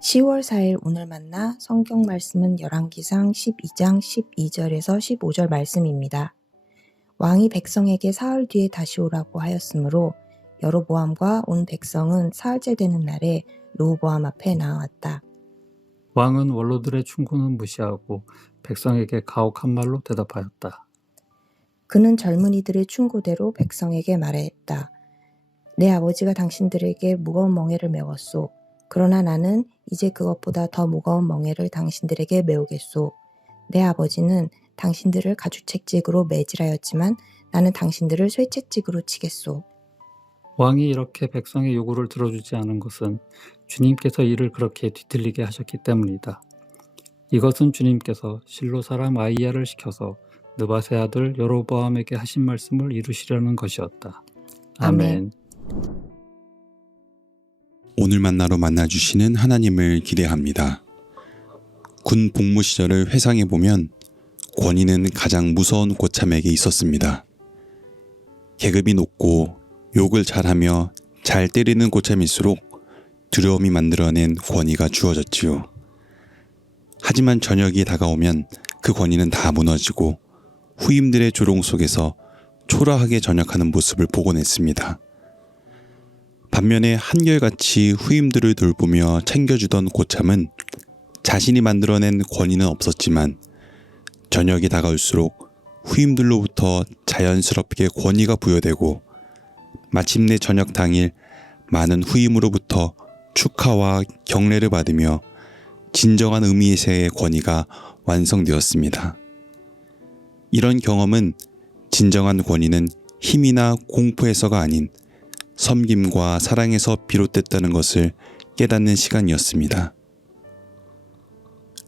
10월 4일 오늘 만나 성경 말씀은 열왕기상 12장 12절에서 15절 말씀입니다. 왕이 백성에게 사흘 뒤에 다시 오라고 하였으므로 여로보암과 온 백성은 사흘째 되는 날에 르호보암 앞에 나아왔다. 왕은 원로들의 충고는 무시하고 백성에게 가혹한 말로 대답하였다. 그는 젊은이들의 충고대로 백성에게 말했다. 내 아버지가 당신들에게 무거운 멍에를 메웠소. 그러나 나는 이제 그것보다 더 무거운 멍에를 당신들에게 메우겠소. 내 아버지는 당신들을 가죽채찍으로 매질하였지만 나는 당신들을 쇠채찍으로 치겠소. 왕이 이렇게 백성의 요구를 들어주지 않은 것은 주님께서 이를 그렇게 뒤틀리게 하셨기 때문이다. 이것은 주님께서 실로 사람 아이야를 시켜서 느밧의 아들 여로보암에게 하신 말씀을 이루시려는 것이었다. 아멘. 오늘 만나로 만나주시는 하나님을 기대합니다. 군 복무 시절을 회상해보면 권위는 가장 무서운 고참에게 있었습니다. 계급이 높고 욕을 잘하며 잘 때리는 고참일수록 두려움이 만들어낸 권위가 주어졌지요. 하지만 저녁이 다가오면 그 권위는 다 무너지고 후임들의 조롱 속에서 초라하게 전역하는 모습을 보곤 했습니다. 반면에 한결같이 후임들을 돌보며 챙겨주던 고참은 자신이 만들어낸 권위는 없었지만 저녁이 다가올수록 후임들로부터 자연스럽게 권위가 부여되고 마침내 저녁 당일 많은 후임으로부터 축하와 경례를 받으며 진정한 의미에서의 권위가 완성되었습니다. 이런 경험은 진정한 권위는 힘이나 공포에서가 아닌 섬김과 사랑에서 비롯됐다는 것을 깨닫는 시간이었습니다.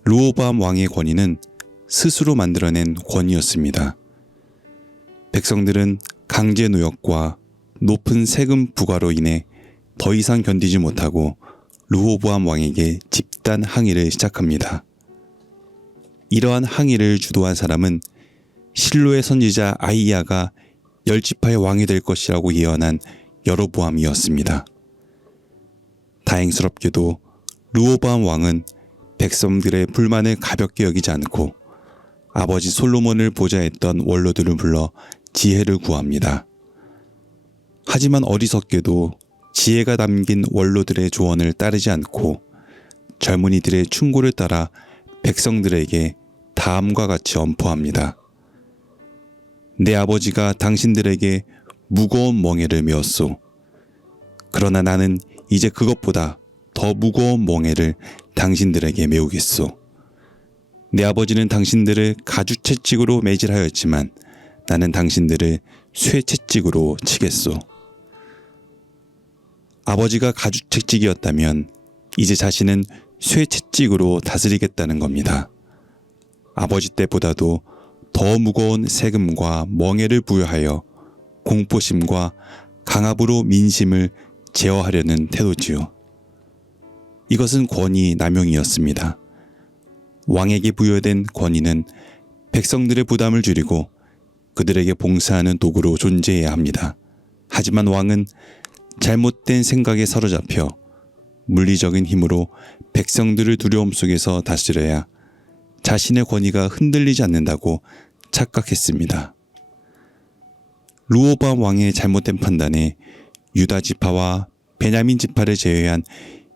르호보암 왕의 권위는 스스로 만들어낸 권위였습니다. 백성들은 강제 노역과 높은 세금 부과로 인해 더 이상 견디지 못하고 르호보암 왕에게 집단 항의를 시작합니다. 이러한 항의를 주도한 사람은 실로의 선지자 아이야가 10지파의 왕이 될 것이라고 예언한 여로보암이었습니다. 다행스럽게도 르호보암 왕은 백성들의 불만을 가볍게 여기지 않고 아버지 솔로몬을 보좌했던 원로들을 불러 지혜를 구합니다. 하지만 어리석게도 지혜가 담긴 원로들의 조언을 따르지 않고 젊은이들의 충고를 따라 백성들에게 다음과 같이 엄포합니다. 내 아버지가 당신들에게 무거운 멍에를 메었소. 그러나 나는 이제 그것보다 더 무거운 멍에를 당신들에게 메우겠소. 내 아버지는 당신들을 가죽채찍으로 매질하였지만 나는 당신들을 쇠채찍으로 치겠소. 아버지가 가죽채찍이었다면 이제 자신은 쇠채찍으로 다스리겠다는 겁니다. 아버지 때보다도 더 무거운 세금과 멍에를 부여하여 공포심과 강압으로 민심을 제어하려는 태도지요. 이것은 권위 남용이었습니다. 왕에게 부여된 권위는 백성들의 부담을 줄이고 그들에게 봉사하는 도구로 존재해야 합니다. 하지만 왕은 잘못된 생각에 사로잡혀 물리적인 힘으로 백성들을 두려움 속에서 다스려야 자신의 권위가 흔들리지 않는다고 착각했습니다. 르호보암 왕의 잘못된 판단에 유다 지파와 베냐민 지파를 제외한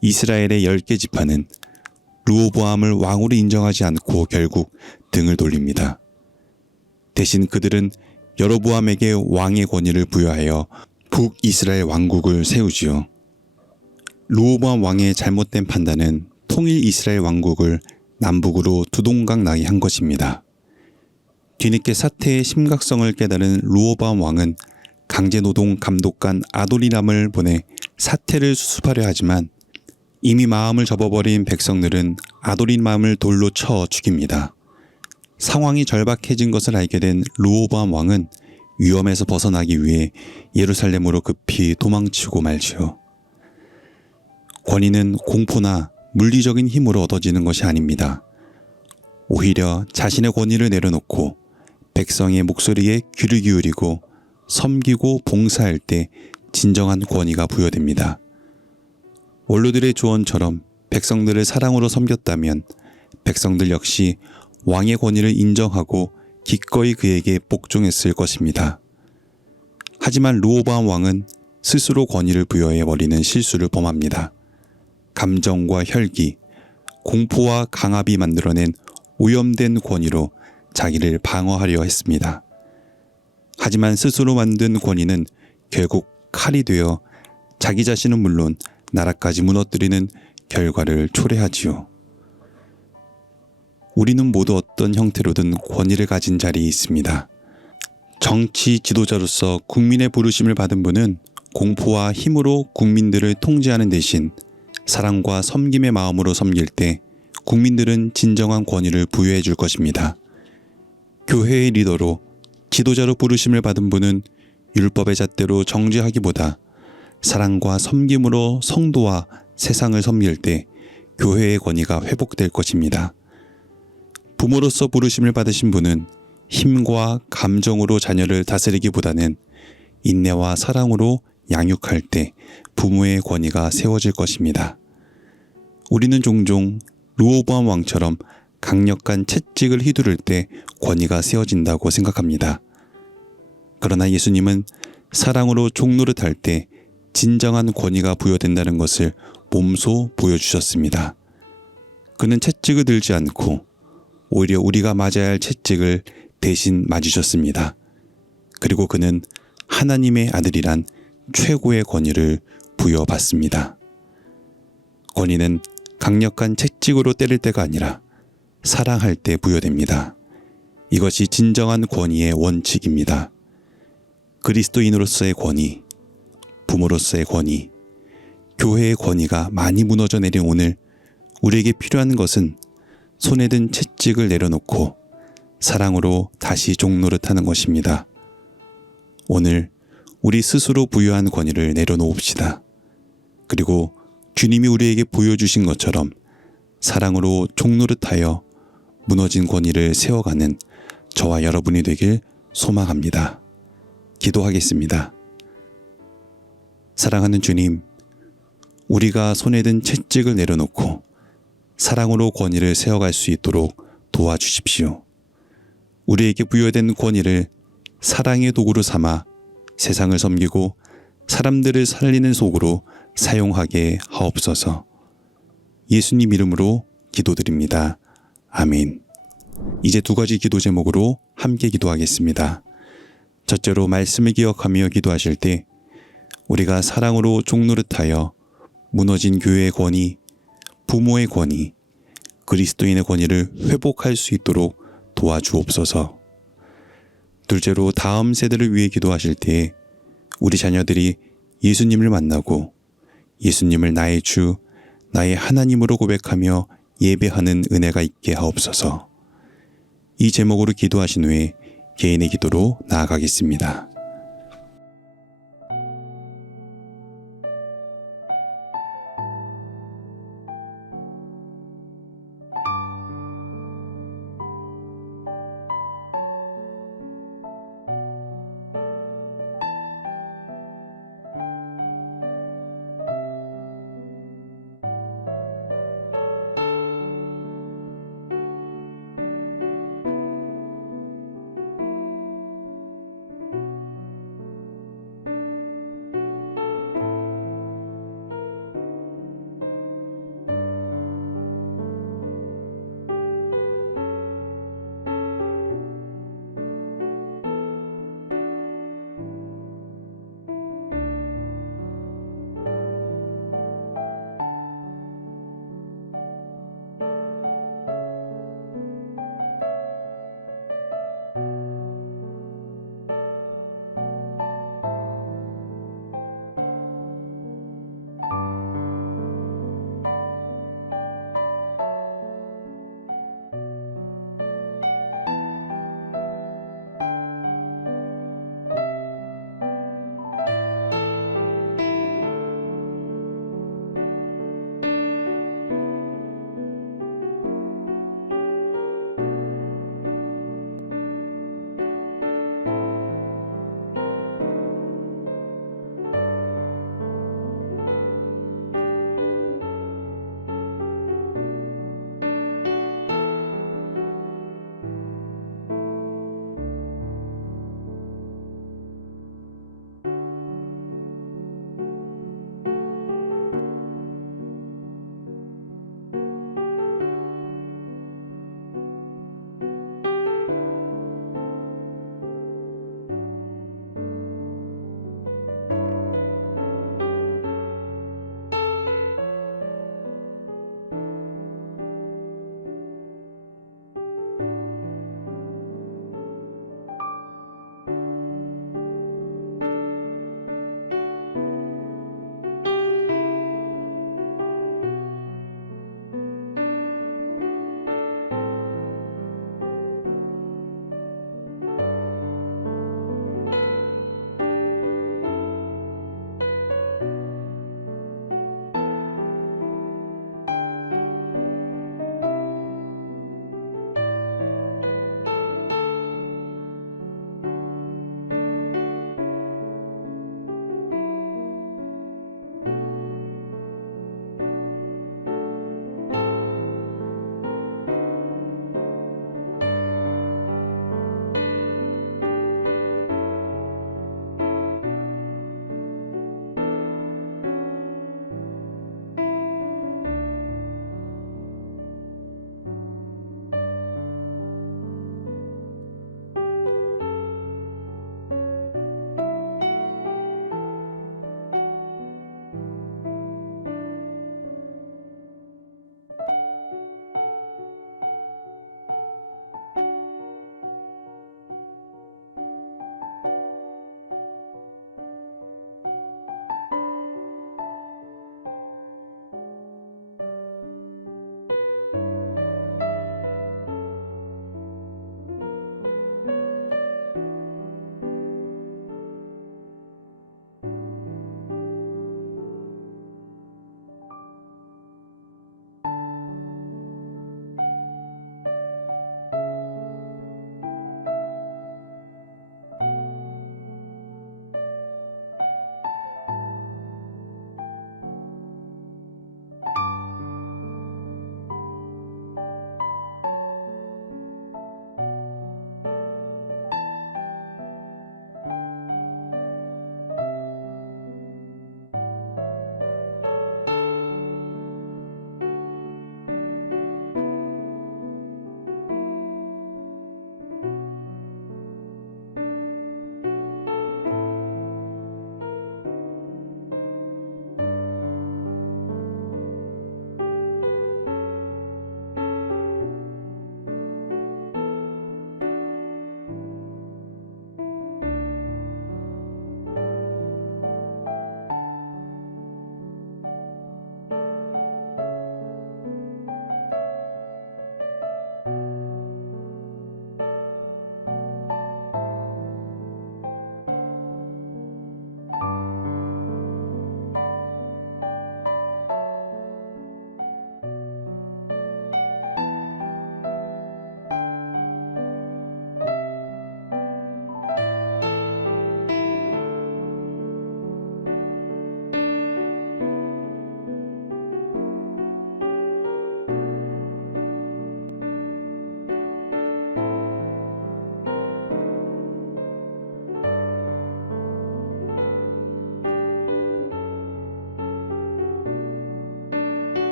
이스라엘의 10개 지파는 르호보암을 왕으로 인정하지 않고 결국 등을 돌립니다. 대신 그들은 여로보암에게 왕의 권위를 부여하여 북이스라엘 왕국을 세우지요. 르호보암 왕의 잘못된 판단은 통일 이스라엘 왕국을 남북으로 두동강 나게 한 것입니다. 뒤늦게 사태의 심각성을 깨달은 르호보암 왕은 강제노동 감독관 아도니람을 보내 사태를 수습하려 하지만 이미 마음을 접어버린 백성들은 아도니람을 돌로 쳐 죽입니다. 상황이 절박해진 것을 알게 된 르호보암 왕은 위험에서 벗어나기 위해 예루살렘으로 급히 도망치고 말지요. 권위는 공포나 물리적인 힘으로 얻어지는 것이 아닙니다. 오히려 자신의 권위를 내려놓고 백성의 목소리에 귀를 기울이고 섬기고 봉사할 때 진정한 권위가 부여됩니다. 원로들의 조언처럼 백성들을 사랑으로 섬겼다면 백성들 역시 왕의 권위를 인정하고 기꺼이 그에게 복종했을 것입니다. 하지만 르호보암 왕은 스스로 권위를 부여해버리는 실수를 범합니다. 감정과 혈기, 공포와 강압이 만들어낸 오염된 권위로 자기를 방어하려 했습니다. 하지만 스스로 만든 권위는 결국 칼이 되어 자기 자신은 물론 나라까지 무너뜨리는 결과를 초래하지요. 우리는 모두 어떤 형태로든 권위를 가진 자리에 있습니다. 정치 지도자로서 국민의 부르심을 받은 분은 공포와 힘으로 국민들을 통제하는 대신 사랑과 섬김의 마음으로 섬길 때 국민들은 진정한 권위를 부여해 줄 것입니다. 교회의 리더로 지도자로 부르심을 받은 분은 율법의 잣대로 정죄하기보다 사랑과 섬김으로 성도와 세상을 섬길 때 교회의 권위가 회복될 것입니다. 부모로서 부르심을 받으신 분은 힘과 감정으로 자녀를 다스리기보다는 인내와 사랑으로 양육할 때 부모의 권위가 세워질 것입니다. 우리는 종종 르호보암 왕처럼 강력한 채찍을 휘두를 때 권위가 세워진다고 생각합니다. 그러나 예수님은 사랑으로 종노릇할 때 진정한 권위가 부여된다는 것을 몸소 보여주셨습니다. 그는 채찍을 들지 않고 오히려 우리가 맞아야 할 채찍을 대신 맞으셨습니다. 그리고 그는 하나님의 아들이란 최고의 권위를 부여받습니다. 권위는 강력한 채찍으로 때릴 때가 아니라 사랑할 때 부여됩니다. 이것이 진정한 권위의 원칙입니다. 그리스도인으로서의 권위, 부모로서의 권위, 교회의 권위가 많이 무너져 내린 오늘 우리에게 필요한 것은 손에 든 채찍을 내려놓고 사랑으로 다시 종노릇하는 것입니다. 오늘 우리 스스로 부여한 권위를 내려놓읍시다. 그리고 주님이 우리에게 보여주신 것처럼 사랑으로 종노릇하여 무너진 권위를 세워가는 저와 여러분이 되길 소망합니다. 기도하겠습니다. 사랑하는 주님, 우리가 손에 든 채찍을 내려놓고 사랑으로 권위를 세워갈 수 있도록 도와주십시오. 우리에게 부여된 권위를 사랑의 도구로 삼아 세상을 섬기고 사람들을 살리는 속으로 사용하게 하옵소서. 예수님 이름으로 기도드립니다. 아멘. 이제 두 가지 기도 제목으로 함께 기도하겠습니다. 첫째로 말씀을 기억하며 기도하실 때 우리가 사랑으로 종노릇하여 무너진 교회의 권위, 부모의 권위, 그리스도인의 권위를 회복할 수 있도록 도와주옵소서. 둘째로 다음 세대를 위해 기도하실 때 우리 자녀들이 예수님을 만나고 예수님을 나의 주, 나의 하나님으로 고백하며 예배하는 은혜가 있게 하옵소서. 이 제목으로 기도하신 후에 개인의 기도로 나아가겠습니다.